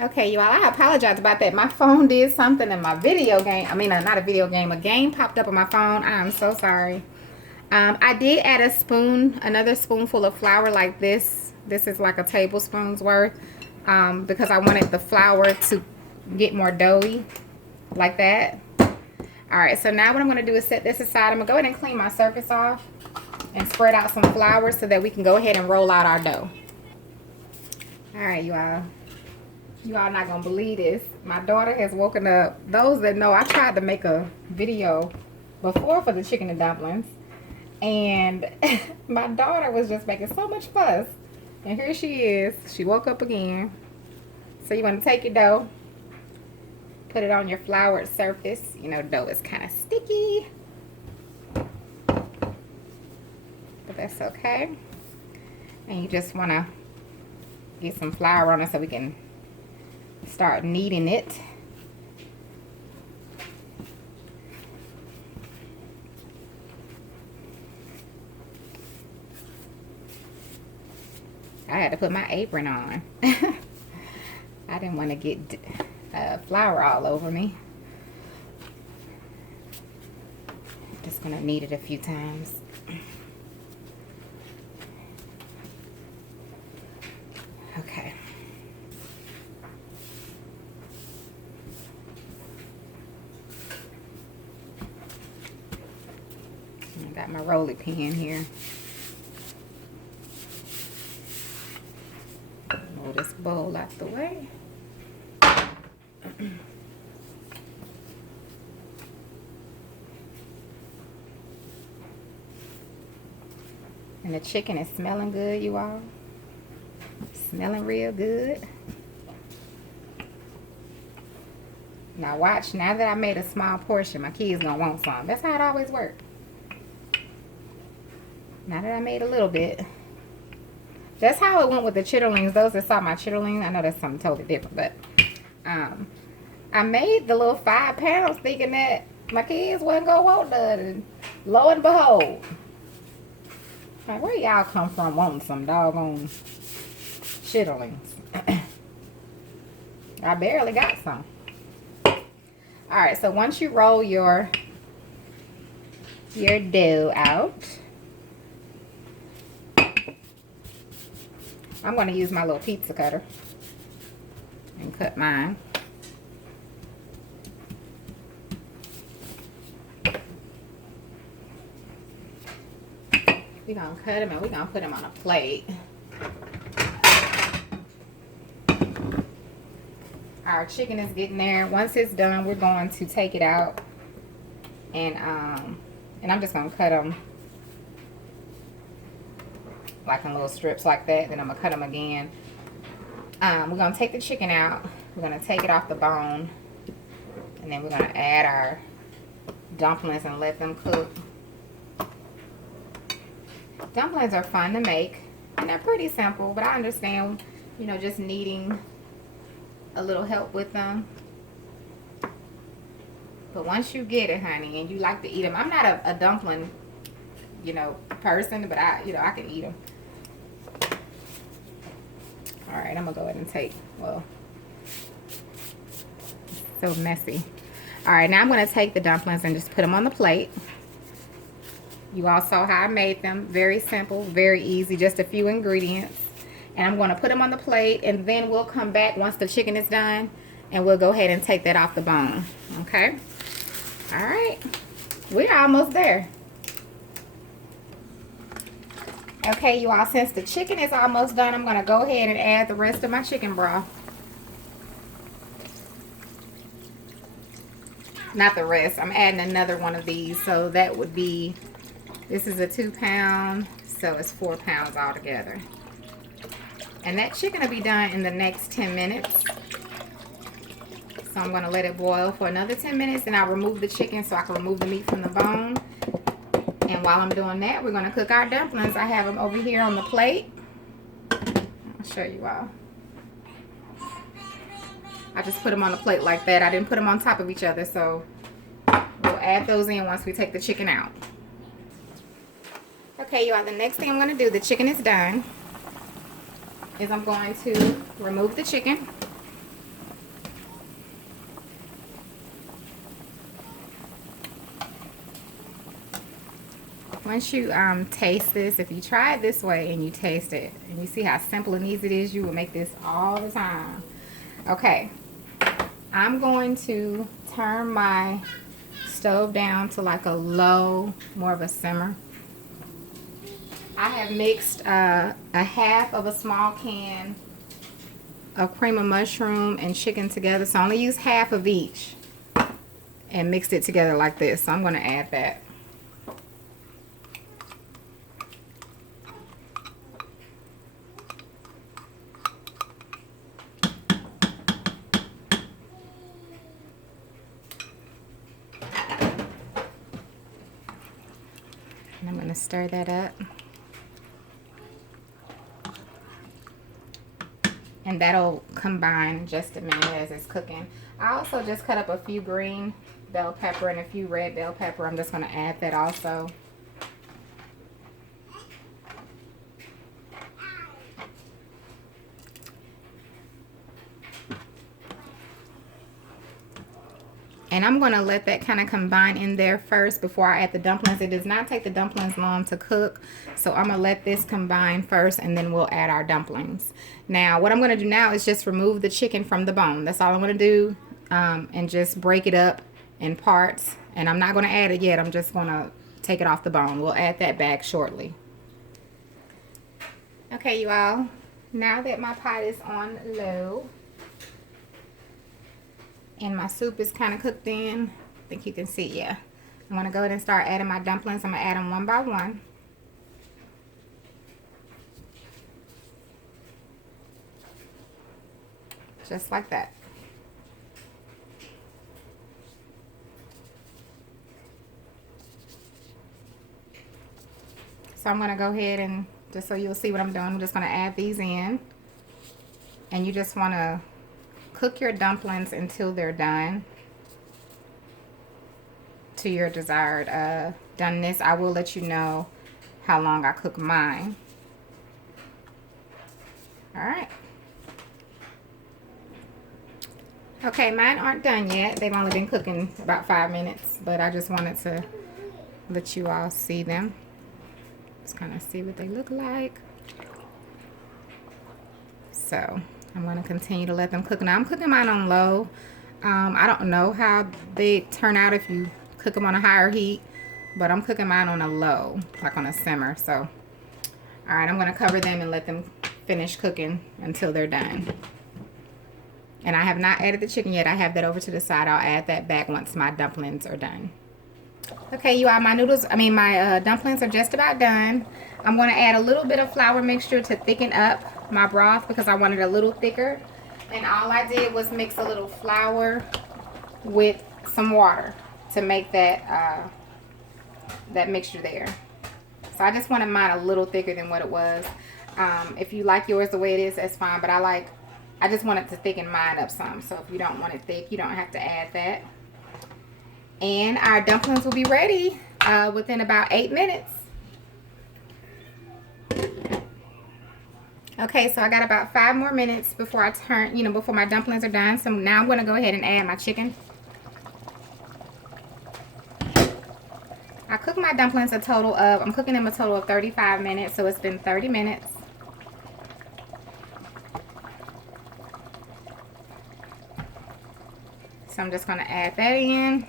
Okay, you all, I apologize about that. My phone did something in my video game. I mean, not a video game, a game popped up on my phone. I am so sorry. I did add a spoon, another spoonful of flour like this. This is like a tablespoon's worth because I wanted the flour to get more doughy like that. All right, so now what I'm going to do is set this aside. I'm going to go ahead and clean my surface off and spread out some flour so that we can go ahead and roll out our dough. All right, you all. You all not going to believe this. My daughter has woken up. Those that know, I tried to make a video before for the chicken and dumplings. And my daughter was just making so much fuss. And here she is. She woke up again. So you want to take your dough. Put it on your floured surface. You know, dough is kind of sticky. But that's okay. And you just want to get some flour on it so we can start kneading it. I had to put my apron on. I didn't want to get flour all over me. Just gonna knead it a few times. Okay. I got my roller pin here. Move this bowl out the way. And the chicken is smelling good, you all. Smelling real good. Now watch, now that I made a small portion, my kids gonna want some. That's how it always works. Now that I made a little bit. That's how it went with the chitterlings. Those that saw my chitterlings, I know that's something totally different, but I made the little 5 pounds thinking that my kids wasn't gonna want none, and lo and behold, like, where y'all come from wanting some doggone chitterlings? I barely got some. Alright, so once you roll your dough out, I'm going to use my little pizza cutter and cut mine. We're going to cut them and we're going to put them on a plate. Our chicken is getting there. Once it's done, we're going to take it out. And I'm just going to cut them like in little strips like that. Then I'm going to cut them again. We're going to take the chicken out. We're going to take it off the bone. And then we're going to add our dumplings and let them cook. Dumplings are fun to make. And they're pretty simple. But I understand, you know, just needing a little help with them. But once you get it, honey, and you like to eat them. I'm not a dumpling, you know, person. But I can eat them. Alright, I'm going to go ahead and take, well, so messy. Alright, now I'm going to take the dumplings and just put them on the plate. You all saw how I made them. Very simple, very easy, just a few ingredients. And I'm going to put them on the plate, and then we'll come back once the chicken is done, and we'll go ahead and take that off the bone. Okay? Alright, we're almost there. Okay, you all, since the chicken is almost done, I'm going to go ahead and add the rest of my chicken broth. Not the rest. I'm adding another one of these. So that would be, this is a 2 pound, so it's 4 pounds altogether. And that chicken will be done in the next 10 minutes. So I'm going to let it boil for another 10 minutes, and I'll remove the chicken so I can remove the meat from the bone. And while I'm doing that, we're going to cook our dumplings. I have them over here on the plate. I'll show you all. I just put them on the plate like that. I didn't put them on top of each other, so we'll add those in once we take the chicken out. Okay, you all, the next thing I'm going to do, the chicken is done, is I'm going to remove the chicken. Once you taste this, if you try it this way and you taste it and you see how simple and easy it is, you will make this all the time. Okay, I'm going to turn my stove down to like a low, more of a simmer. I have mixed a half of a small can of cream of mushroom and chicken together, so I only use half of each and mixed it together like this. So I'm going to add that. And I'm going to stir that up. And that'll combine in just a minute as it's cooking. I also just cut up a few green bell pepper and a few red bell pepper. I'm just going to add that also. And I'm going to let that kind of combine in there first before I add the dumplings. It does not take the dumplings long to cook. So I'm going to let this combine first and then we'll add our dumplings. Now what I'm going to do now is just remove the chicken from the bone. That's all I'm going to do. And just break it up in parts. And I'm not going to add it yet. I'm just going to take it off the bone. We'll add that back shortly. Okay, you all. Now that my pot is on low and my soup is kind of cooked in, I think you can see, yeah. I'm going to go ahead and start adding my dumplings. I'm going to add them one by one. Just like that. So I'm going to go ahead and, just so you'll see what I'm doing, I'm just going to add these in. And you just want to cook your dumplings until they're done to your desired doneness. I will let you know how long I cook mine. Alright. Okay, mine aren't done yet. They've only been cooking about 5 minutes, but I just wanted to let you all see them. Just kind of see what they look like. So I'm going to continue to let them cook. Now I'm cooking mine on low. I don't know how they turn out if you cook them on a higher heat, but I'm cooking mine on a low, like on a simmer. So, all right, I'm going to cover them and let them finish cooking until they're done. And I have not added the chicken yet. I have that over to the side. I'll add that back once my dumplings are done. Okay, you all, my dumplings are just about done. I'm going to add a little bit of flour mixture to thicken up my broth because I want it a little thicker. And all I did was mix a little flour with some water to make that that mixture there. So I just wanted mine a little thicker than what it was. If you like yours the way it is, that's fine. But I just wanted to thicken mine up some. So if you don't want it thick, you don't have to add that. And our dumplings will be ready within about 8 minutes. Okay, so I got about 5 more minutes before I turn, before my dumplings are done. So now I'm going to go ahead and add my chicken. I cooked my dumplings I'm cooking them a total of 35 minutes, so it's been 30 minutes. So I'm just going to add that in.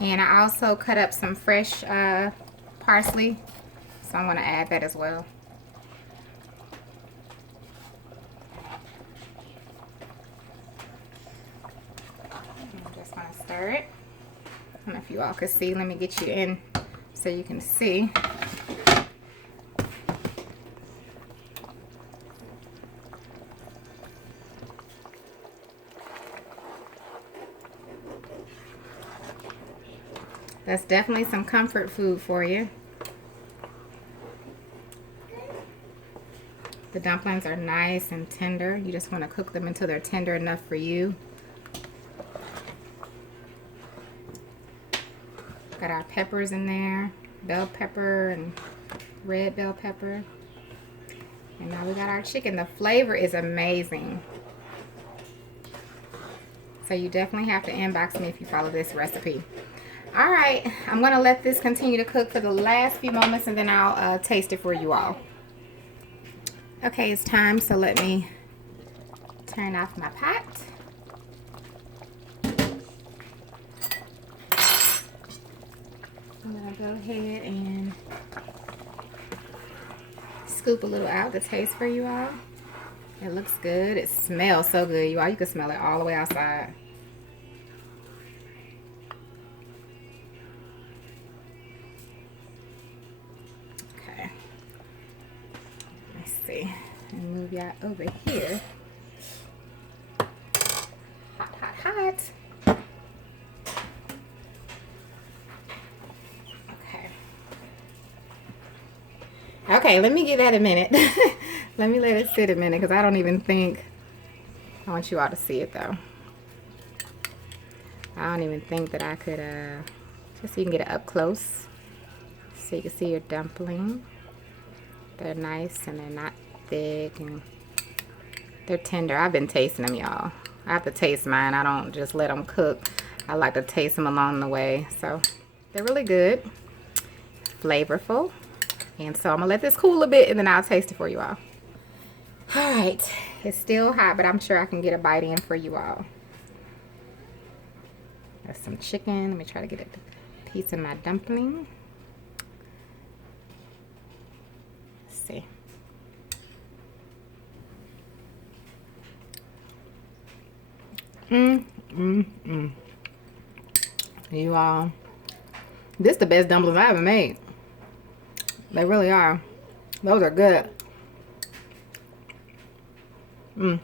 And I also cut up some fresh parsley, so I'm going to add that as well. I'm just going to stir it. I don't know if you all can see. Let me get you in so you can see. That's definitely some comfort food for you. The dumplings are nice and tender. You just want to cook them until they're tender enough for you. Got our peppers in there, bell pepper and red bell pepper. And now we got our chicken. The flavor is amazing. So you definitely have to inbox me if you follow this recipe. All right, I'm gonna let this continue to cook for the last few moments and then I'll taste it for you all. Okay, it's time, so let me turn off my pot. I'm gonna go ahead and scoop a little out to taste for you all. It looks good. It smells so good, you all. You can smell it all the way outside. Okay. Let's see. Let me move y'all over here. Hot, hot, hot. Okay, let me give that a minute. Let me let it sit a minute because I don't even think, I want you all to see it though. I don't even think that I could, just so you can get it up close. So you can see your dumpling. They're nice and they're not thick and they're tender. I've been tasting them, y'all. I have to taste mine. I don't just let them cook. I like to taste them along the way. So they're really good, flavorful. And so I'm gonna let this cool a bit and then I'll taste it for you all. All right, it's still hot, but I'm sure I can get a bite in for you all. There's some chicken. Let me try to get a piece of my dumpling. Let's see. You all, this is the best dumplings I ever made. They really are. Those are good. When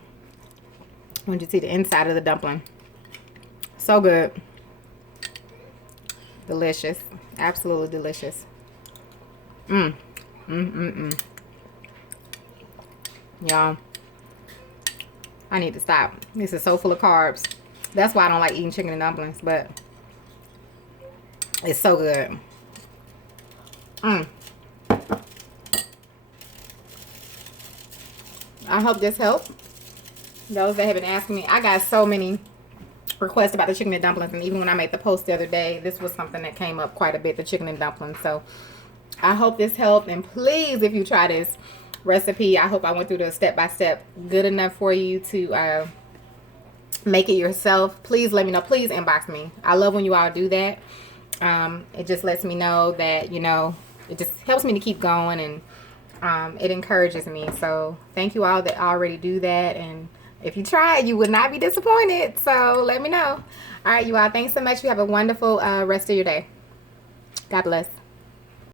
you see the inside of the dumpling. So good. Delicious. Absolutely delicious. Y'all, I need to stop. This is so full of carbs. That's why I don't like eating chicken and dumplings, but it's so good. I hope this helped. Those that have been asking me, I got so many requests about the chicken and dumplings, and even when I made the post the other day, this was something that came up quite a bit, the chicken and dumplings. So I hope this helped, and please, if you try this recipe, I hope I went through the step-by-step good enough for you to make it yourself. Please let me know. Please inbox me. I love when you all do that. It just lets me know that, you know, it just helps me to keep going, and it encourages me. So thank you all that already do that, and if you try it, you would not be disappointed. So let me know. All right, you all, thanks so much. You have a wonderful rest of your day. God bless.